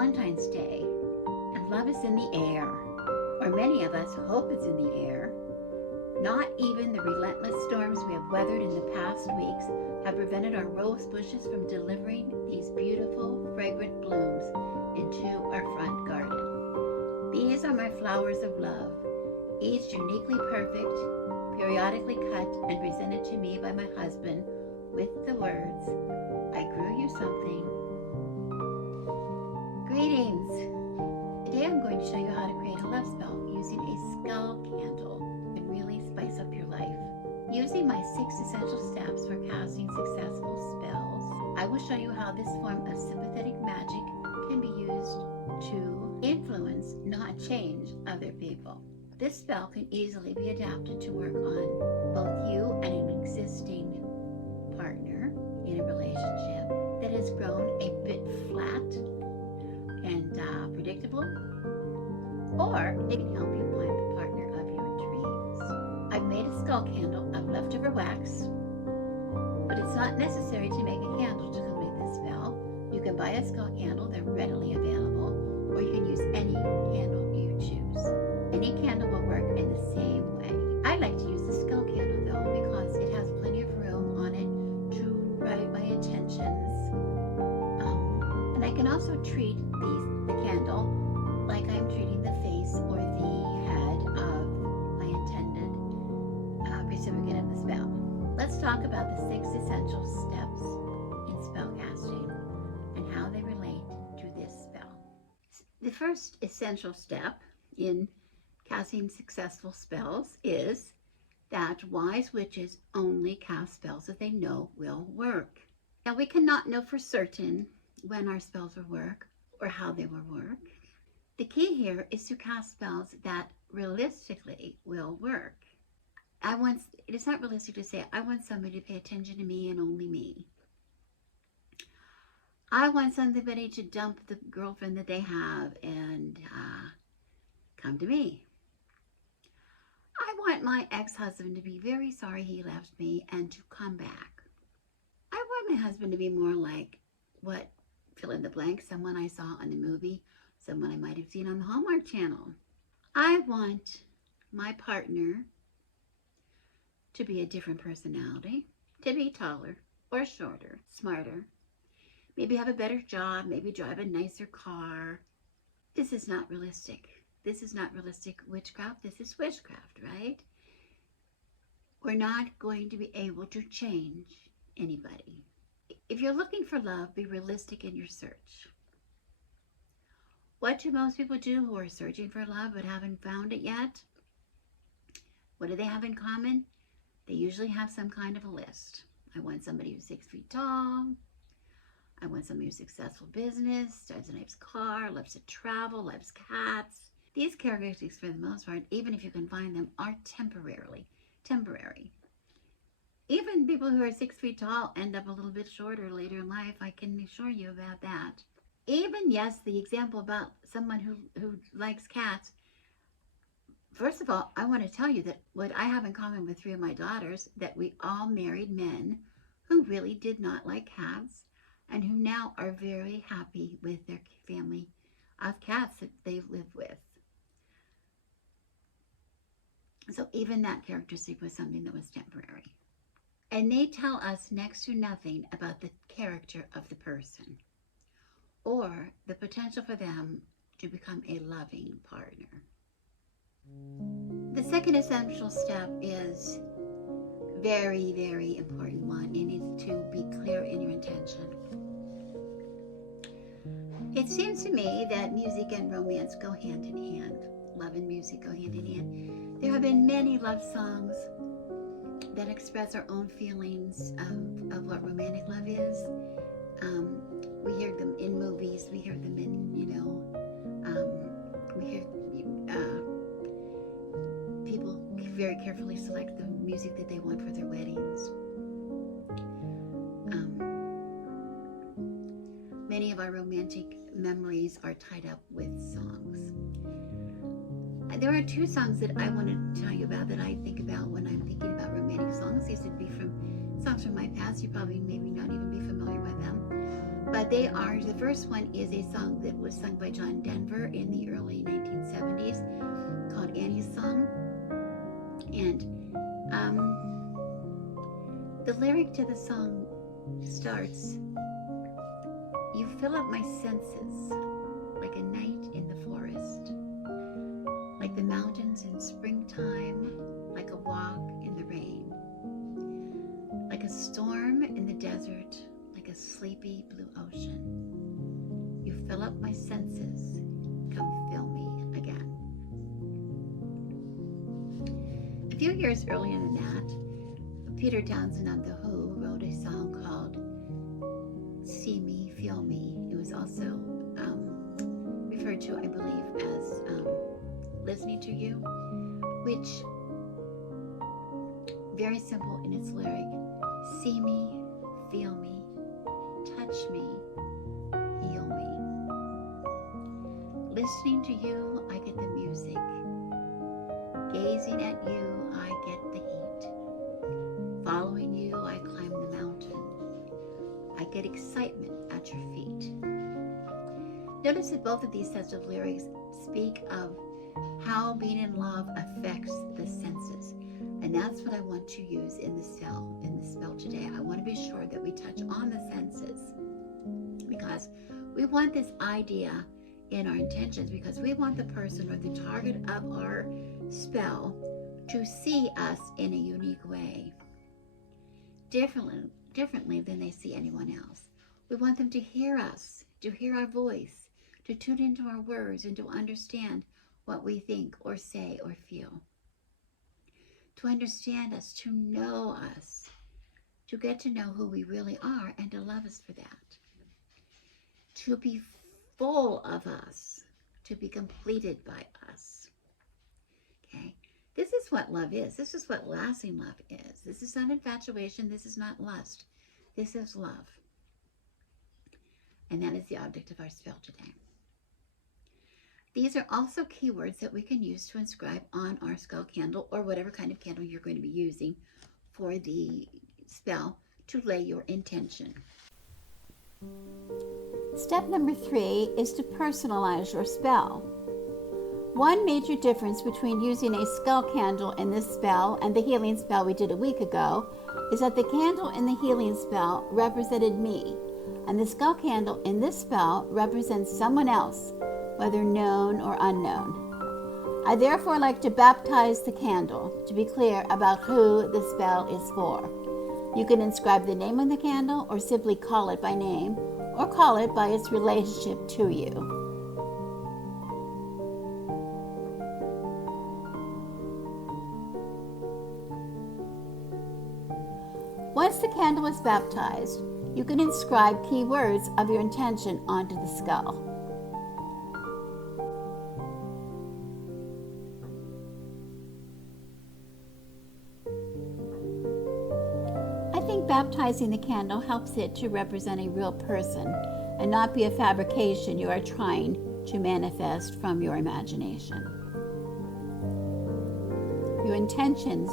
Valentine's Day, and love is in the air, or many of us hope it's in the air. Not even the relentless storms we have weathered in the past weeks have prevented our rose bushes from delivering these beautiful, fragrant blooms into our front garden. These are my flowers of love, each uniquely perfect, periodically cut and presented to me by my husband with the words, "I grew you something." Greetings! Today I'm going to show you how to create a love spell using a skull candle and really spice up your life. Using my 6 essential steps for casting successful spells, I will show you how this form of sympathetic magic can be used to influence, not change, other people. This spell can easily be adapted to work on both you and an existing partner in a relationship that has grown a bit flat and predictable, or it can help you find the partner of your dreams. I've made a skull candle of leftover wax, but it's not necessary to make a candle to complete this spell. You can buy a skull candle, they're readily available, or you can use any candle you choose. Any candle will work in the same way. I like to use the skull candle though because it has plenty of room on it to write my intentions. And I can also treat the candle like I'm treating the face or the head of my intended recipient of the spell. Let's talk about the 6 essential steps in spell casting and how they relate to this spell. The first essential step in casting successful spells is that wise witches only cast spells that they know will work. Now, we cannot know for certain when our spells will work or how they will work. The key here is to cast spells that realistically will work. It is not realistic to say, I want somebody to pay attention to me and only me. I want somebody to dump the girlfriend that they have and come to me. I want my ex-husband to be very sorry he left me and to come back. I want my husband to be more like what, fill in the blank, someone I saw on a movie, someone I might have seen on the Hallmark Channel. I want my partner to be a different personality, to be taller or shorter, smarter, maybe have a better job, maybe drive a nicer car. This is not realistic. This is not realistic witchcraft. This is witchcraft, right? We're not going to be able to change anybody. If you're looking for love, be realistic in your search. What do most people do who are searching for love but haven't found it yet? What do they have in common? They usually have some kind of a list. I want somebody who's 6 feet tall. I want somebody who's successful business, drives a nice car, loves to travel, loves cats. These characteristics, for the most part, even if you can find them, are temporary. Even people who are 6 feet tall end up a little bit shorter later in life. I can assure you about that. Even, yes, the example about someone who likes cats. First of all, I want to tell you that what I have in common with 3 of my daughters, that we all married men who really did not like cats and who now are very happy with their family of cats that they live with. So even that characteristic was something that was temporary. And they tell us next to nothing about the character of the person or the potential for them to become a loving partner. The second essential step is very, very important one. It needs to be clear in your intention. It seems to me that music and romance go hand in hand. Love and music go hand in hand. There have been many love songs that express our own feelings of what romantic love is. We hear them in movies. We hear them in, we hear people very carefully select the music that they want for their weddings. Many of our romantic memories are tied up with songs. There are 2 songs that I want to tell you about that I think about when I'm thinking about romantic songs. These would be from songs from my past. You probably maybe not even be familiar with them. But they are, the first one is a song that was sung by John Denver in the early 1970s called Annie's Song. And the lyric to the song starts, "You fill up my senses like a night in the forest, like the mountains in springtime, like a walk in the rain, like a storm in the desert, like a sleepy blue ocean. You fill up my senses, come fill me again." A few years earlier than that, Peter Townsend of The Who wrote a song called "See Me, Feel Me." It was also referred to, I believe, as "Listening to You," which, very simple in its lyric: see me, feel me, touch me, heal me. Listening to you, I get the music. Gazing at you, I get the heat. Following you, I climb the mountain. I get excitement at your feet. Notice that both of these sets of lyrics speak of how being in love affects the senses. And that's what I want to use in the spell today. I want to be sure that we touch on the senses, because we want this idea in our intentions, because we want the person or the target of our spell to see us in a unique way, differently than they see anyone else. We want them to hear us, to hear our voice, to tune into our words, and to understand what we think or say or feel. To understand us, to know us, to get to know who we really are, and to love us for that. To be full of us, to be completed by us. Okay? This is what love is. This is what lasting love is. This is not infatuation. This is not lust. This is love. And that is the object of our spell today. These are also keywords that we can use to inscribe on our skull candle, or whatever kind of candle you're going to be using for the spell to lay your intention. Step number 3 is to personalize your spell. One major difference between using a skull candle in this spell and the healing spell we did a week ago is that the candle in the healing spell represented me, and the skull candle in this spell represents someone else, whether known or unknown. I therefore like to baptize the candle to be clear about who the spell is for. You can inscribe the name on the candle, or simply call it by name, or call it by its relationship to you. Once the candle is baptized, you can inscribe key words of your intention onto the skull. I think baptizing the candle helps it to represent a real person and not be a fabrication you are trying to manifest from your imagination. Your intentions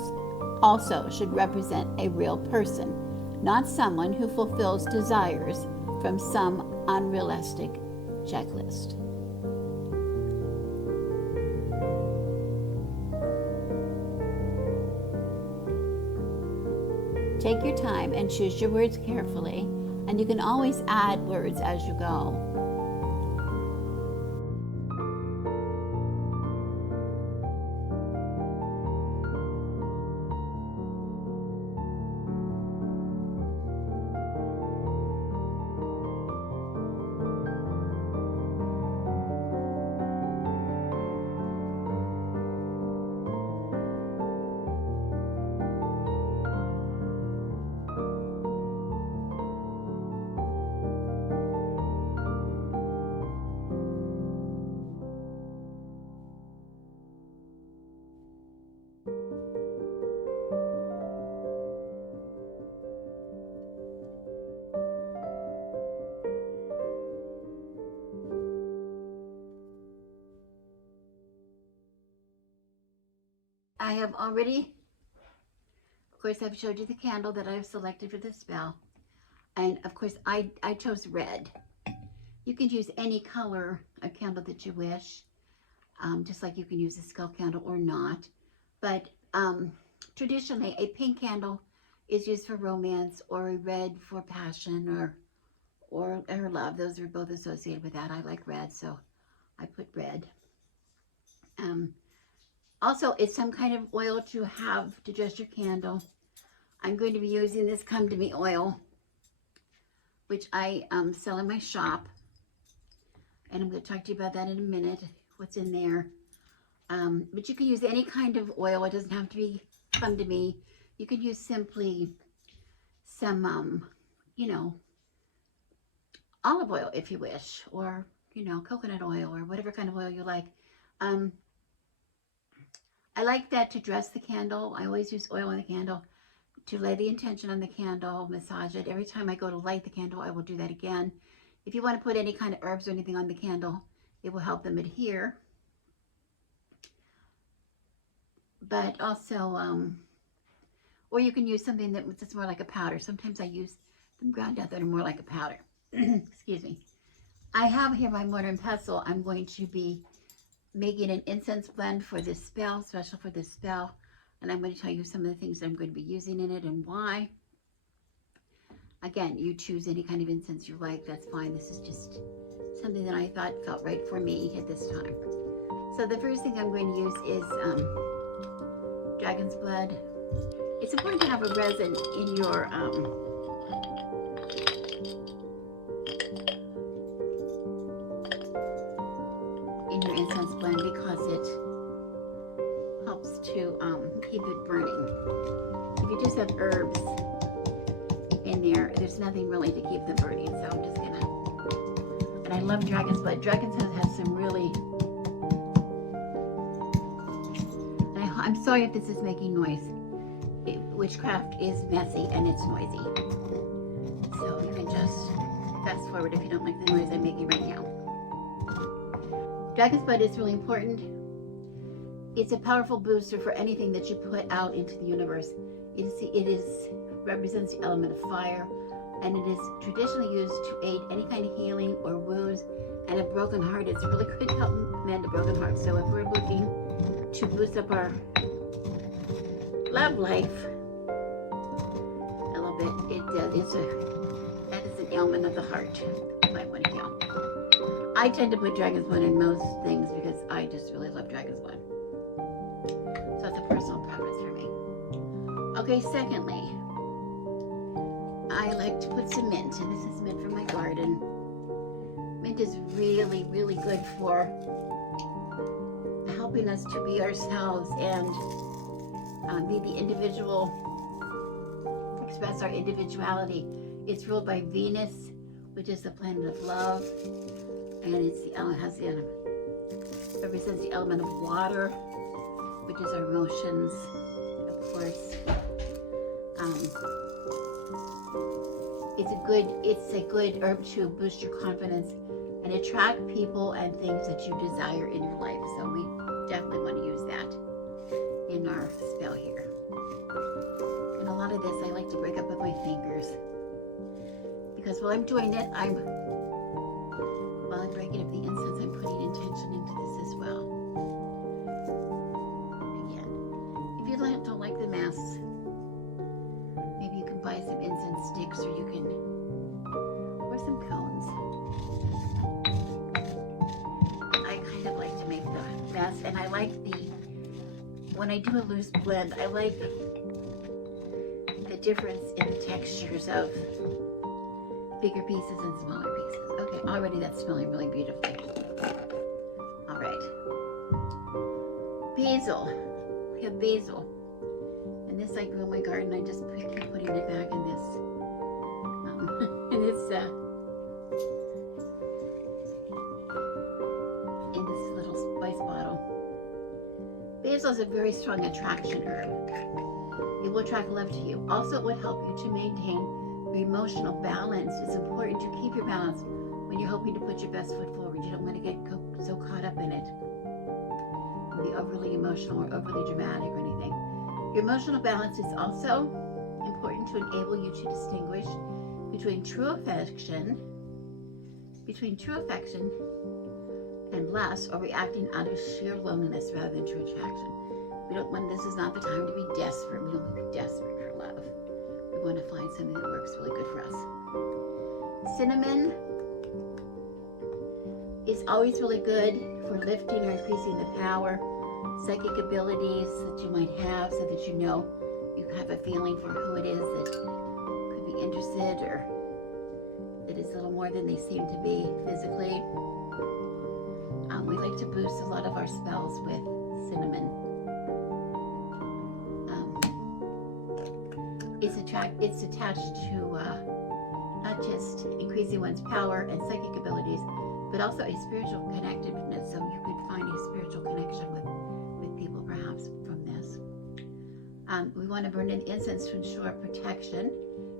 also should represent a real person, not someone who fulfills desires from some unrealistic checklist. Take your time and choose your words carefully, and you can always add words as you go. I have already, of course, I've showed you the candle that I've selected for the spell. And of course, I chose red. You can use any color of candle that you wish, just like you can use a skull candle or not. But traditionally, a pink candle is used for romance, or a red for passion or love. Those are both associated with that. I like red, so I put red. Also, it's some kind of oil to have to dress your candle. I'm going to be using this Come To Me oil, which I sell in my shop. And I'm going to talk to you about that in a minute, what's in there. But you can use any kind of oil. It doesn't have to be Come To Me. You can use simply some, you know, olive oil if you wish, or, you know, coconut oil, or whatever kind of oil you like. I like that to dress the candle. I always use oil on the candle to lay the intention on the candle, massage it. Every time I go to light the candle, I will do that again. If you want to put any kind of herbs or anything on the candle, it will help them adhere. But also, or you can use something that's more like a powder. Sometimes I use them ground out that are more like a powder. Excuse me. I have here my mortar and pestle. I'm going to be making an incense blend for this spell, special for this spell. And I'm going to tell you some of the things that I'm going to be using in it and why. Again, you choose any kind of incense you like, that's fine. This is just something that I thought felt right for me at this time. So the first thing I'm going to use is dragon's blood. It's important to have a resin in your incense blend, because it helps to keep it burning. If you just have herbs in there, there's nothing really to keep them burning. So I'm just gonna, and I love dragon's blood. Dragon's blood has some really, I'm sorry if this is making noise. Witchcraft is messy and it's noisy. So you can just fast forward if you don't like the noise I'm making right now. Dragon's blood is really important. It's a powerful booster for anything that you put out into the universe. It represents the element of fire, and it is traditionally used to aid any kind of healing or wounds and a broken heart. It's really good to help mend a broken heart. So if we're looking to boost up our love life a little bit, that is an ailment of the heart you might want to heal. I tend to put dragon's blood in most things because I just really love dragon's blood. So it's a personal preference for me. Okay, secondly, I like to put some mint, and this is mint from my garden. Mint is really, really good for helping us to be ourselves and be the individual, express our individuality. It's ruled by Venus, which is the planet of love, and represents the element of water, which is our emotions, of course. It's a good herb to boost your confidence and attract people and things that you desire in your life. So we definitely want to use that in our spell here. And a lot of this I like to break up with my fingers, because while I'm doing it, while I'm breaking up the incense, I'm putting intention into this as well. Again, if you don't like the mass, maybe you can buy some incense sticks, or some cones. I kind of like to make the mass, and I like when I do a loose blend, I like the difference in the textures of bigger pieces and smaller pieces. Okay, already that's smelling really beautiful. All right. Basil. We have basil. And this I grew in my garden. I just keep putting it back in this little spice bottle. Basil is a very strong attraction herb. It will attract love to you. Also, it will help you to maintain your emotional balance. It's important to keep your balance when you're hoping to put your best foot forward. You don't want to get so caught up in it and be overly emotional or overly dramatic or anything. Your emotional balance is also important to enable you to distinguish between true affection and lust, or reacting out of sheer loneliness rather than true attraction. We don't want, this is not the time to be desperate. We don't want to be desperate for love. We want to find something that works really good for us. Cinnamon is always really good for lifting or increasing the power, psychic abilities that you might have, so that you know you have a feeling for who it is that could be interested or that is a little more than they seem to be physically. We like to boost a lot of our spells with cinnamon. It's attached to not just increasing one's power and psychic abilities, but also a spiritual connectedness. So you could find a spiritual connection with people perhaps from this. We want to burn an incense to ensure protection.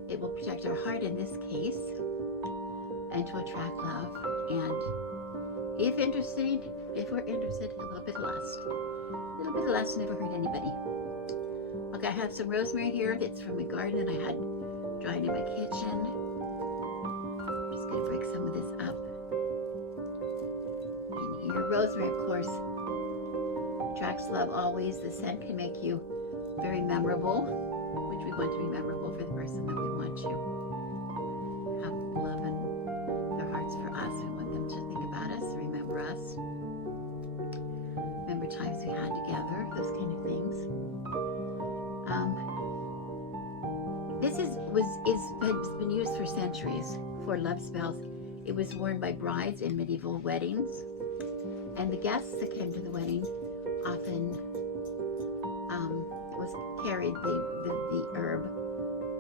It will protect our heart in this case, and to attract love. And if we're interested, a little bit of lust never hurt anybody. Okay, I have some rosemary here that's from a garden that I had dried in my kitchen. I'm just going to break some of this up in here. Rosemary, of course, attracts love always. The scent can make you very memorable, which we want to be memorable for the person that we want to have love in their hearts for us. We want them to think about us, remember us, remember times we had together, those kind of things. This has been used for centuries for love spells. It was worn by brides in medieval weddings, and the guests that came to the wedding often carried the herb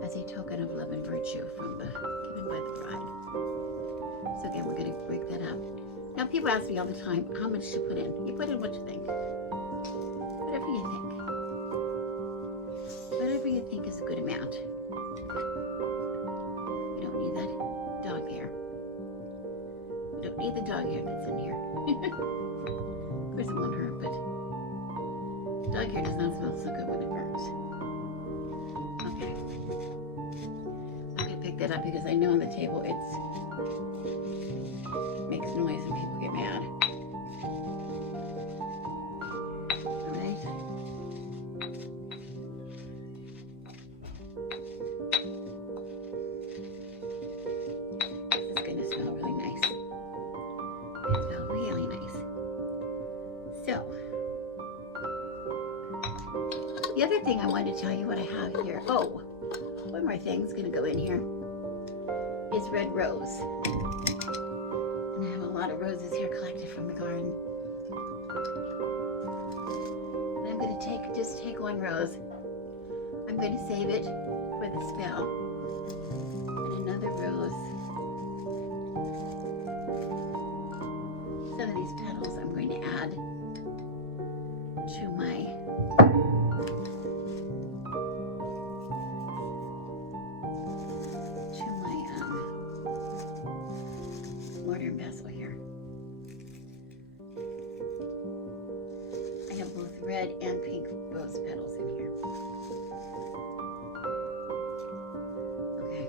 as a token of love and virtue given by the bride. So again, we're going to break that up. Now, people ask me all the time, how much to put in? You put in what you think. Whatever you think. Whatever you think is a good amount. You don't need that dog hair. You don't need the dog hair that's in here. Of course it won't hurt, but dog hair does not smell so good when it burns. Okay. I'm going to pick that up because I know on the table it makes noise and people get mad. All right. This is going to smell really nice. It smells really nice. So, the other thing I wanted to tell you what I have here. Oh, one more thing is going to go in here. Is red rose. And I have a lot of roses here collected from the garden. And I'm going to just take one rose. I'm going to save it for the spell. And another rose. Some of these petals I'm going to add to my mortar and pestle here. I have both red and pink rose petals in here. Okay.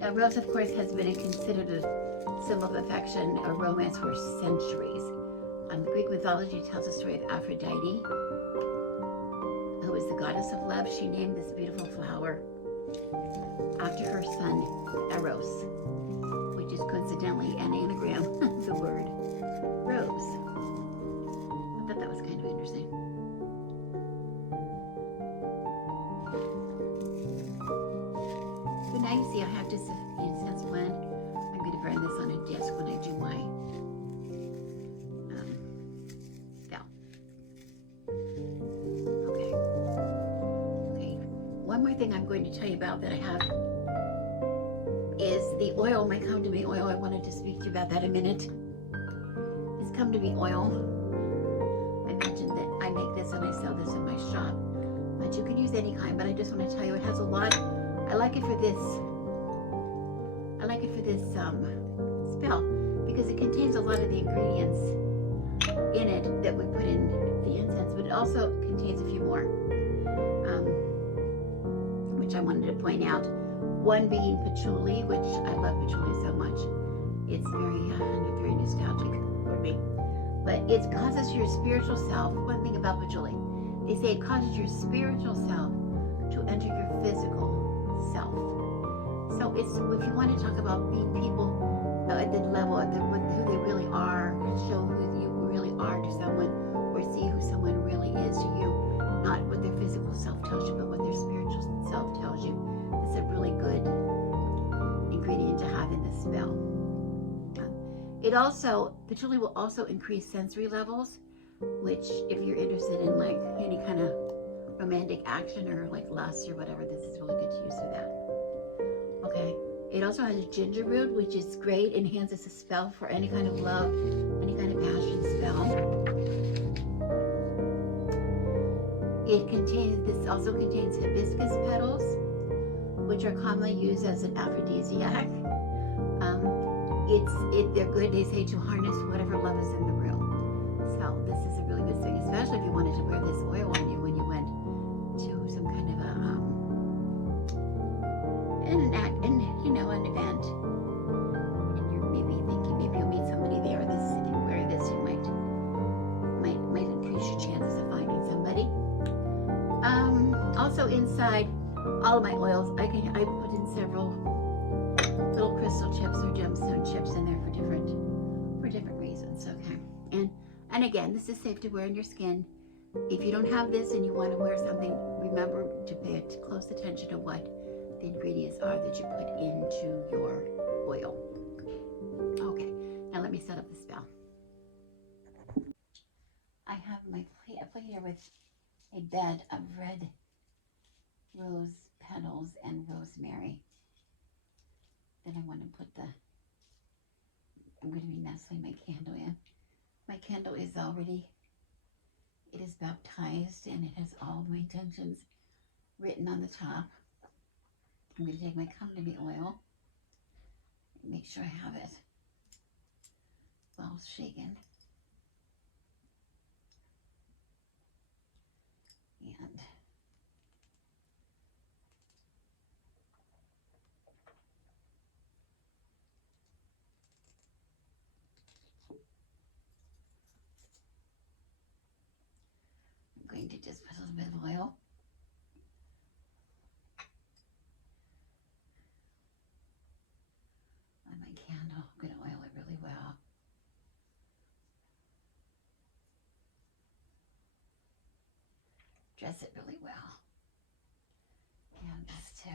Now, rose, of course, has been considered a symbol of affection or romance for centuries. Greek mythology tells the story of Aphrodite, who was the goddess of love. She named this beautiful flower after her son Eros, which is coincidentally an anagram of the word rose. I thought that was kind of interesting. So now you see I have just an incense blend. I'm going to burn this on a disc when I do my spell. One more thing I'm going to tell you about that I have is the oil, my Come To Me oil. I wanted to speak to you about that a minute. This Come To Me oil, I mentioned that I make this and I sell this in my shop, but you can use any kind, but I just want to tell you it has a lot. I like it for this spell because it contains a lot of the ingredients in it that we put in the incense ingredients, but it also contains a few more, which I wanted to point out. One being patchouli, which I love patchouli so much. It's very nostalgic for me. But it causes your spiritual self, one thing about patchouli, they say it causes your spiritual self to enter your physical self. So it's, if you want to talk about being people at the level, who they really are, show who you really are to someone, or see who someone really is to you, not what their physical self tells you, but what their spiritual self tells you. It's a really good ingredient to have in this spell. It also, patchouli will also increase sensory levels, which if you're interested in like any kind of romantic action or like lust or whatever, this is really good to use for that. Okay. It also has ginger root, which is great, enhances the spell for any kind of love, any kind of passion spell. This also contains hibiscus petals, which are commonly used as an aphrodisiac. They're good, they say, to harness whatever love is in the room. So this is a really good thing, especially if you wanted to wear this oil on you when you went to some kind of an event, and you're maybe thinking maybe you'll meet somebody there. If you wear this, you might increase your chances of finding somebody. Also inside all of my oils, I put in several little crystal chips or gemstone chips in there for different reasons. Okay, and again, this is safe to wear on your skin. If you don't have this and you want to wear something, remember to pay close attention to what the ingredients are that you put into your oil. Okay, now let me set up the spell. I have my plate. I put here with a bed of red rose petals and rosemary. Then I want to put I'm going to be nestling my candle in. My candle is it is baptized, and it has all my intentions written on the top. I'm going to take my come to me oil and make sure I have it well shaken. And I'm going to just put a little bit of oil on my candle. I'm going to oil it really well. Dress it really well. And this too.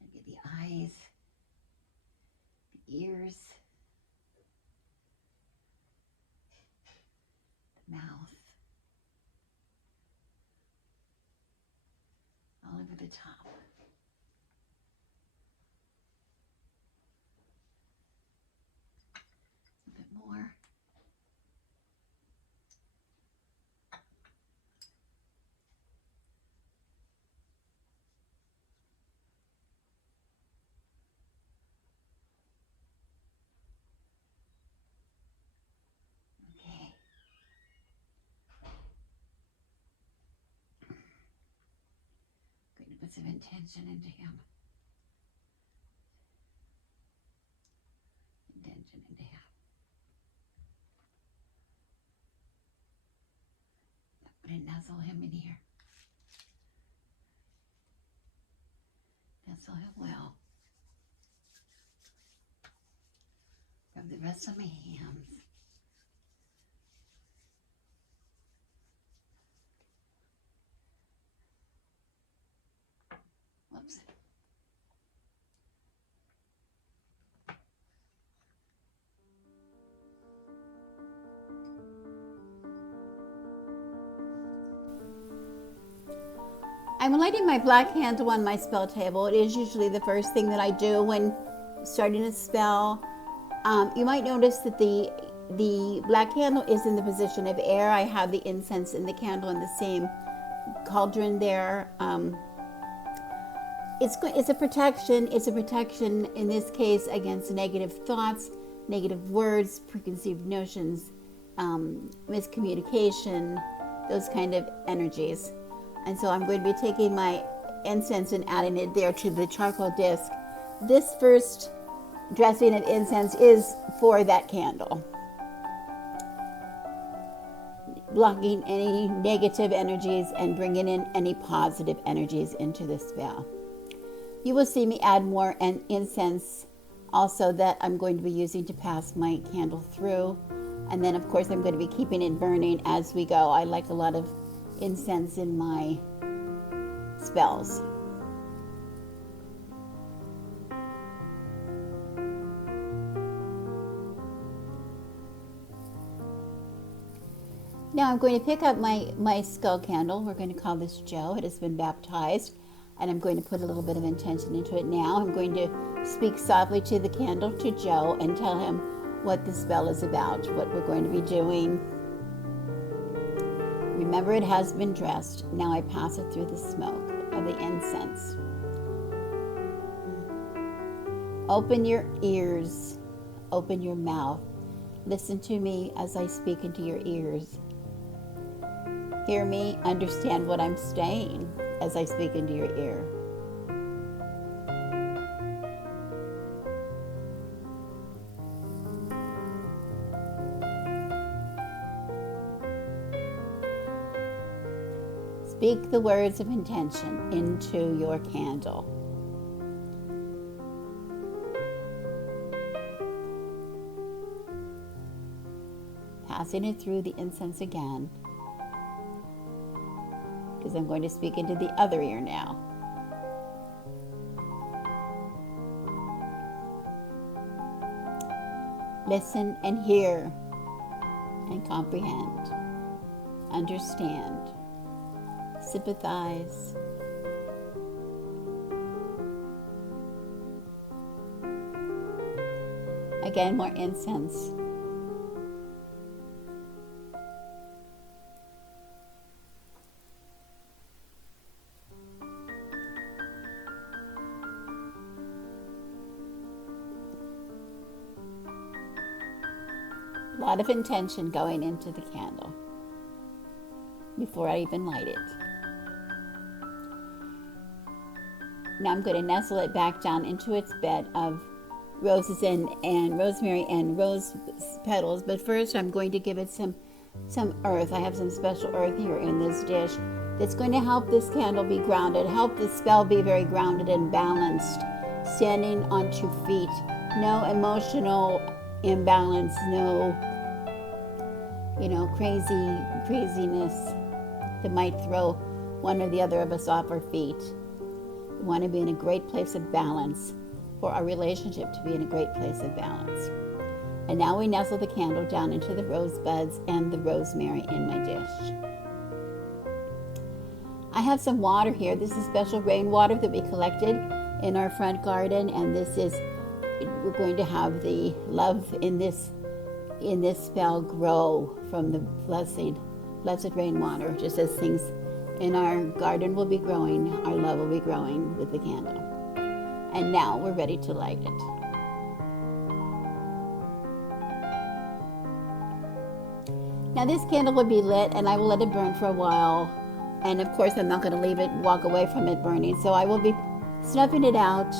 And get the eyes, the ears, the mouth, all over the top. A bit more. Okay. Going to put some intention into him. Intention into him. I'm going to nuzzle him in here. Nuzzle him well. Rub the rest of my hands. Whoops. I'm lighting my black candle on my spell table. It is usually the first thing that I do when starting a spell. You might notice that the black candle is in the position of air. I have the incense and the candle in the same cauldron there. It's a protection. It's a protection in this case against negative thoughts, negative words, preconceived notions, miscommunication, those kind of energies. And so I'm going to be taking my incense and adding it there to the charcoal disc. This first dressing of incense is for that candle, blocking any negative energies and bringing in any positive energies into the spell. You will see me add more incense also that I'm going to be using to pass my candle through. And then of course I'm going to be keeping it burning as we go. I like a lot of incense in my spells. Now I'm going to pick up my skull candle. We're going to call this Joe. It has been baptized. And I'm going to put a little bit of intention into it now. I'm going to speak softly to the candle, to Joe, and tell him what the spell is about, what we're going to be doing. Remember, it has been dressed. Now I pass it through the smoke of the incense. Open your ears. Open your mouth. Listen to me as I speak into your ears. Hear me, understand what I'm saying as I speak into your ear. Speak the words of intention into your candle. Passing it through the incense again, because I'm going to speak into the other ear now. Listen and hear and comprehend, understand, sympathize. Again, more incense. A lot of intention going into the candle before I even light it. Now I'm going to nestle it back down into its bed of roses and rosemary and rose petals. But first I'm going to give it some earth. I have some special earth here in this dish that's going to help this candle be grounded, help the spell be very grounded and balanced, standing on 2 feet. No emotional imbalance, no craziness that might throw one or the other of us off our feet. We want to be in a great place of balance, for our relationship to be in a great place of balance. And now we nestle the candle down into the rosebuds and the rosemary in my dish. I have some water here. This is special rainwater that we collected in our front garden, and we're going to have the love in this spell grow from the blessed rainwater. Just as things in our garden will be growing, our love will be growing with the candle. And now we're ready to light it. Now this candle will be lit, and I will let it burn for a while. And of course I'm not going to walk away from it burning. So I will be snuffing it out,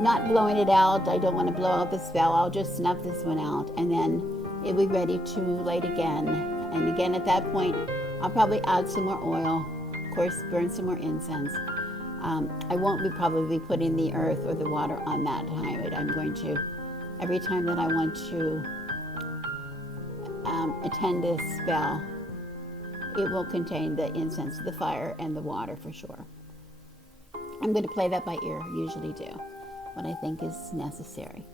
not blowing it out. I don't want to blow out the spell. I'll just snuff this one out, and then it'll be ready to light again. And again, at that point, I'll probably add some more oil, of course, burn some more incense. I won't be probably putting the earth or the water on that time, but I'm going to, every time that I want to attend this spell, it will contain the incense, the fire, and the water for sure. I'm going to play that by ear, usually do, what I think is necessary.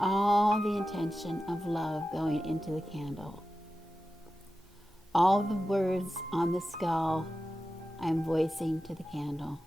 All the intention of love going into the candle. All the words on the skull I'm voicing to the candle.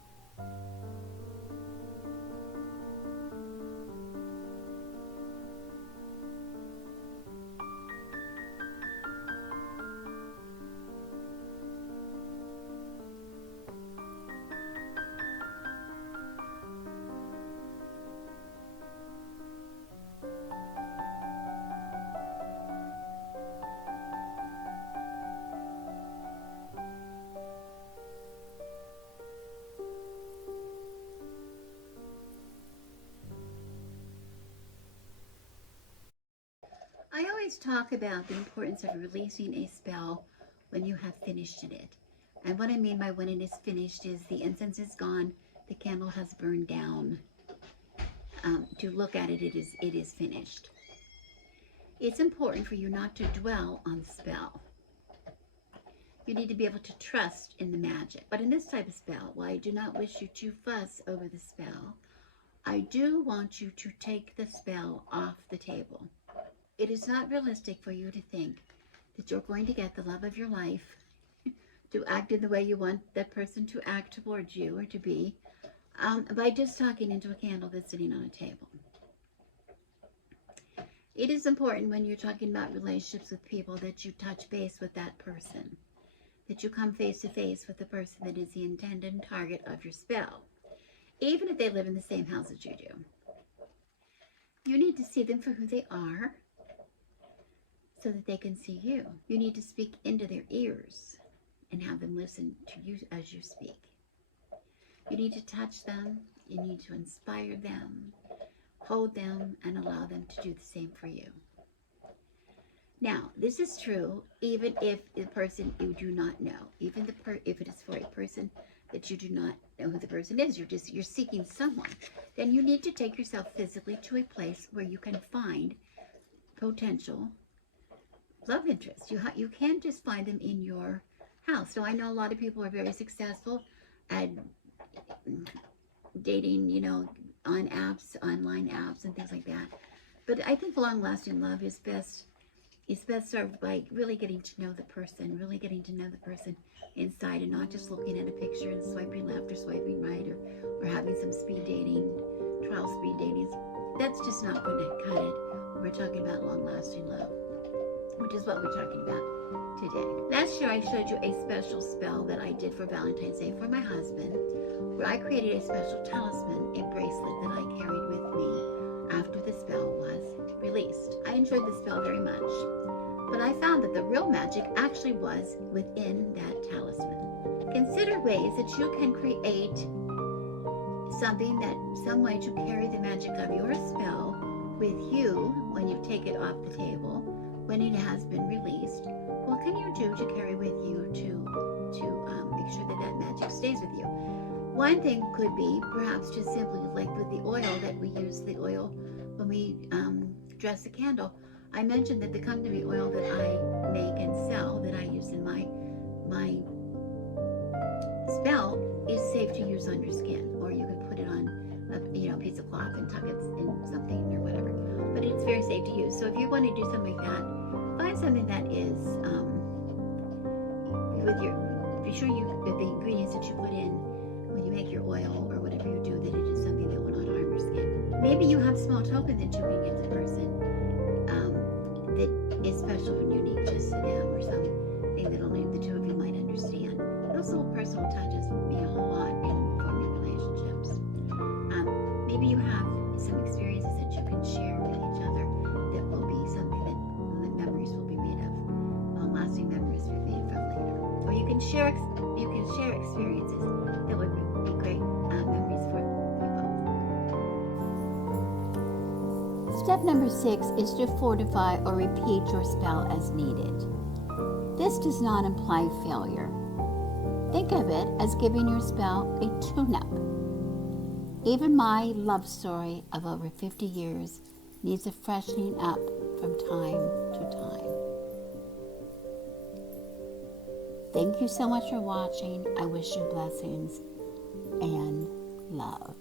always talk about the importance of releasing a spell when you have finished it. And what I mean by when it is finished is the incense is gone, the candle has burned down. To look at it, it is finished. It's important for you not to dwell on the spell. You need to be able to trust in the magic. But in this type of spell, while I do not wish you to fuss over the spell, I do want you to take the spell off the table. It is not realistic for you to think that you're going to get the love of your life to act in the way you want that person to act towards you or to be by just talking into a candle that's sitting on a table. It is important when you're talking about relationships with people that you touch base with that person, that you come face to face with the person that is the intended target of your spell, even if they live in the same house as you do. You need to see them for who they are so that they can see you. You need to speak into their ears and have them listen to you as you speak. You need to touch them. You need to inspire them, hold them, and allow them to do the same for you. Now, this is true even if the person you do not know, even if it is for a person that you do not know who the person is, you're seeking someone, then you need to take yourself physically to a place where you can find potential love interest. You can't just find them in your house. So I know a lot of people are very successful at dating, on apps, online apps and things like that. But I think long-lasting love is best served by really getting to know the person, inside, and not just looking at a picture and swiping left or swiping right or having some speed dating, trial speed dating. That's just not going to cut it. We're talking about long-lasting love, which is what we're talking about today. Last year I showed you a special spell that I did for Valentine's Day for my husband, where I created a special talisman, a bracelet that I carried with me after the spell was released. I enjoyed the spell very much, but I found that the real magic actually was within that talisman. Consider ways that you can create some way to carry the magic of your spell with you when you take it off the table, when it has been released. What can you do to carry with you to make sure that magic stays with you? One thing could be perhaps just simply like with the oil that we use, the oil when we dress the candle. I mentioned that the company oil that I make and sell, that I use in my spell, is safe to use on your skin, or you could put it on a piece of cloth and tuck it in something or whatever. But it's very safe to use. So if you want to do something like that, find something that is be sure the ingredients that you put in when you make your oil or whatever you do, that it is something that will not harm your skin. Maybe you have a small token that you can give the person that is special and unique just to them, or something that only the two of you might understand. Those little personal touches mean a whole lot in forming relationships. Maybe you have some experiences that you can share with each other that will be something that memories will be made of, lasting memories will be made from later. Or you can share experiences that would be great memories for you both. Step number 6 is to fortify or repeat your spell as needed. This does not imply failure. Think of it as giving your spell a tune-up. Even my love story of over 50 years needs a freshening up from time to time. Thank you so much for watching. I wish you blessings and love.